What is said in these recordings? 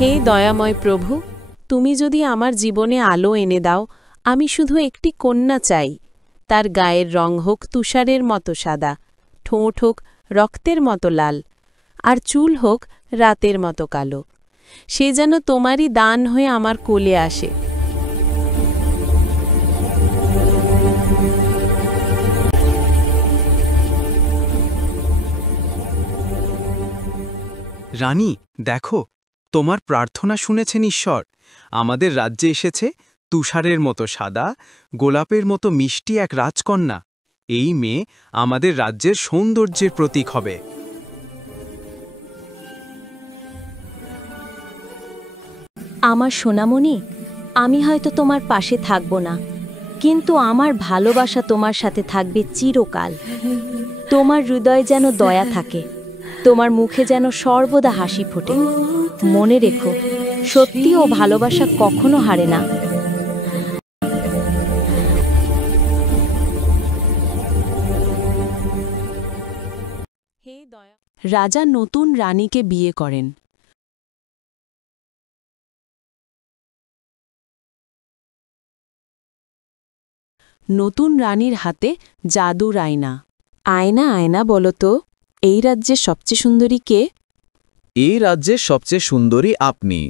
হে দয়াময় প্রভু, তুমি যদি আমার জীবনে আলো এনে দাও, আমি শুধু একটি কন্যা চাই। তার গায়ের রং হোক তুষারের মতো সাদা, ঠোঁট হোক রক্তের মতো লাল, আর চুল হোক রাতের মতো কালো। সে যেন তোমারই দান হয়ে আমার কোলে আসে। রানী, দেখো, তোমার প্রার্থনা শুনেছেন ঈশ্বর। আমাদের রাজ্যে এসেছে তুষারের মতো সাদা, গোলাপের মতো মিষ্টি এক রাজকন্যা। এই মেয়ে আমাদের রাজ্যের সৌন্দর্যের প্রতীক হবে। আমার সোনামণি, আমি হয়তো তোমার পাশে থাকব না, কিন্তু আমার ভালোবাসা তোমার সাথে থাকবে চিরকাল। তোমার হৃদয়ে যেন দয়া থাকে, তোমার মুখে যেন সর্বদা হাসি ফোটে। মনে রেখো, সত্যি ও ভালোবাসা কখনো হারে না। রাজা নতুন রানীকে বিয়ে করেন। নতুন রানীর হাতে জাদুর আয়না। আয়না আয়না বলো তো, এই রাজ্যের সবচেয়ে সুন্দরী কে? এই রাজ্যের সবচেয়ে সুন্দরী আপনি।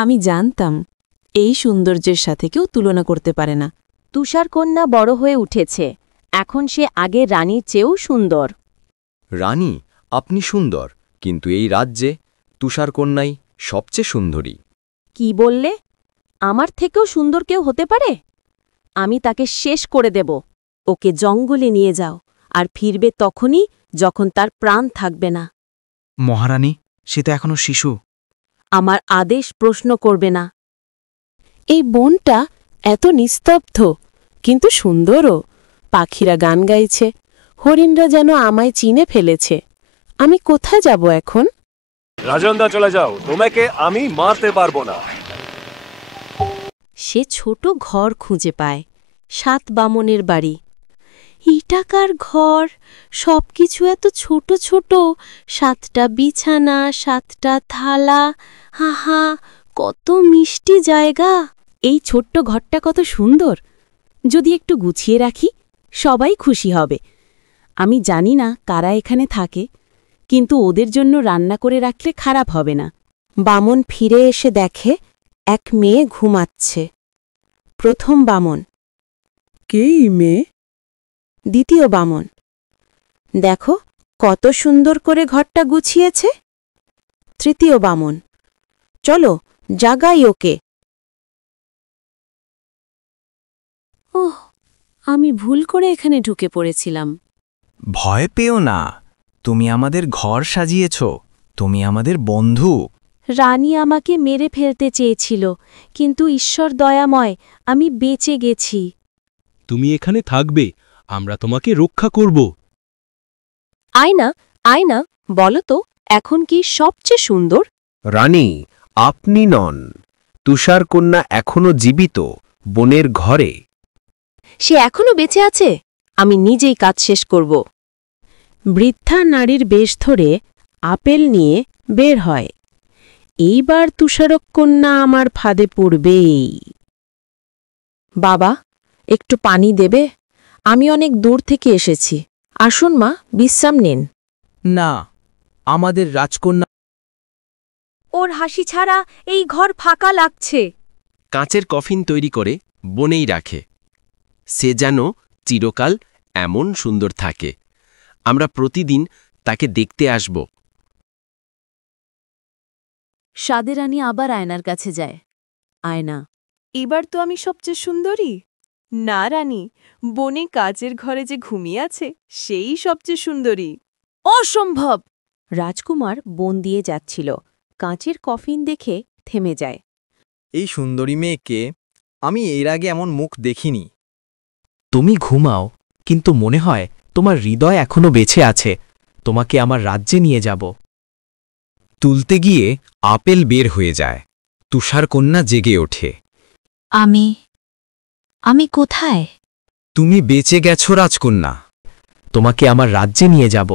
আমি জানতাম, এই সৌন্দর্যের সাথে কেউ তুলনা করতে পারে না। তুষারকন্যা বড় হয়ে উঠেছে, এখন সে আগের রানীর চেয়েও সুন্দর। রানী, আপনি সুন্দর, কিন্তু এই রাজ্যে তুষারকন্যাই সবচেয়ে সুন্দরী। কি বললে? আমার থেকেও সুন্দর কেউ হতে পারে? আমি তাকে শেষ করে দেব। ওকে জঙ্গলে নিয়ে যাও, আর ফিরবে তখনই যখন তার প্রাণ থাকবে না। মহারানী, সে তো এখনো শিশু। আমার আদেশ প্রশ্ন করবে না। এই বনটা এত নিস্তব্ধ, কিন্তু সুন্দরও। পাখিরা গান গাইছে, হরিণরা যেন আমায় চিনে ফেলেছে। আমি কোথায় যাব এখন? রাজনদা, চলে যাও, তোমাকে আমি মারতে পারবো না। সে ছোট ঘর খুঁজে পায়, 7 বামনের বাড়ি। ইটাকার ঘর, সবকিছু এত ছোট ছোট, 7টা বিছানা, 7টা থালা। হাহা, কত মিষ্টি জায়গা! এই ছোট্ট ঘরটা কত সুন্দর। যদি একটু গুছিয়ে রাখি, সবাই খুশি হবে। আমি জানি না কারা এখানে থাকে, কিন্তু ওদের জন্য রান্না করে রাখলে খারাপ হবে না। বামন ফিরে এসে দেখে এক মেয়ে ঘুমাচ্ছে। প্রথম বামন, কে মেয়ে? দ্বিতীয় বামন, দেখো কত সুন্দর করে ঘরটা গুছিয়েছে। তৃতীয় বামন, চলো জাগাই ওকে। ওহ, আমি ভুল করে এখানে ঢুকে পড়েছিলাম। ভয় পেও না, তুমি আমাদের ঘর সাজিয়েছ, তুমি আমাদের বন্ধু। রানী আমাকে মেরে ফেলতে চেয়েছিল, কিন্তু ঈশ্বর দয়াময়, আমি বেঁচে গেছি। তুমি এখানে থাকবে, আমরা তোমাকে রক্ষা করব। আয়না, আয়না, বলো তো, এখন কি সবচেয়ে সুন্দর? রানী, আপনি নন। তুষারকন্যা এখনো জীবিত, বনের ঘরে। সে এখনো বেঁচে আছে। আমি নিজেই কাজ শেষ করব। বৃদ্ধা নারীর বেশ ধরে আপেল নিয়ে বের হয়। এইবার তুষারকন্যা আমার ফাঁদে পড়বেই। বাবা, একটু পানি দেবে? আমি অনেক দূর থেকে এসেছি। আসুন মা, বিশ্রাম নিন। না, আমাদের রাজকন্যা। ওর হাসি ছাড়া এই ঘর ফাঁকা লাগছে। কাঁচের কফিন তৈরি করে বনেই রাখে। সে যেন চিরকাল এমন সুন্দর থাকে। আমরা প্রতিদিন তাকে দেখতে আসব। সাদে রানী আবার আয়নার কাছে যায়। আয়না, এবার তো আমি সবচেয়ে সুন্দরী? না রানী, বনে কাচের ঘরে যে ঘুমিয়ে আছে সেই সবচেয়ে সুন্দরী। অসম্ভব! রাজকুমার বন দিয়ে যাচ্ছিল, কাঁচের কফিন দেখে থেমে যায়। এই সুন্দরী মেয়েকে আমি এর আগে এমন মুখ দেখিনি। তুমি ঘুমাও, কিন্তু মনে হয় তোমার হৃদয় এখনো বেঁচে আছে। তোমাকে আমার রাজ্যে নিয়ে যাব। তুলতে গিয়ে আপেল বের হয়ে যায়। তুষারকন্যা জেগে ওঠে। আমি কোথায়? তুমি বেঁচে গেছো রাজকন্যা। তোমাকে আমার রাজ্যে নিয়ে যাব।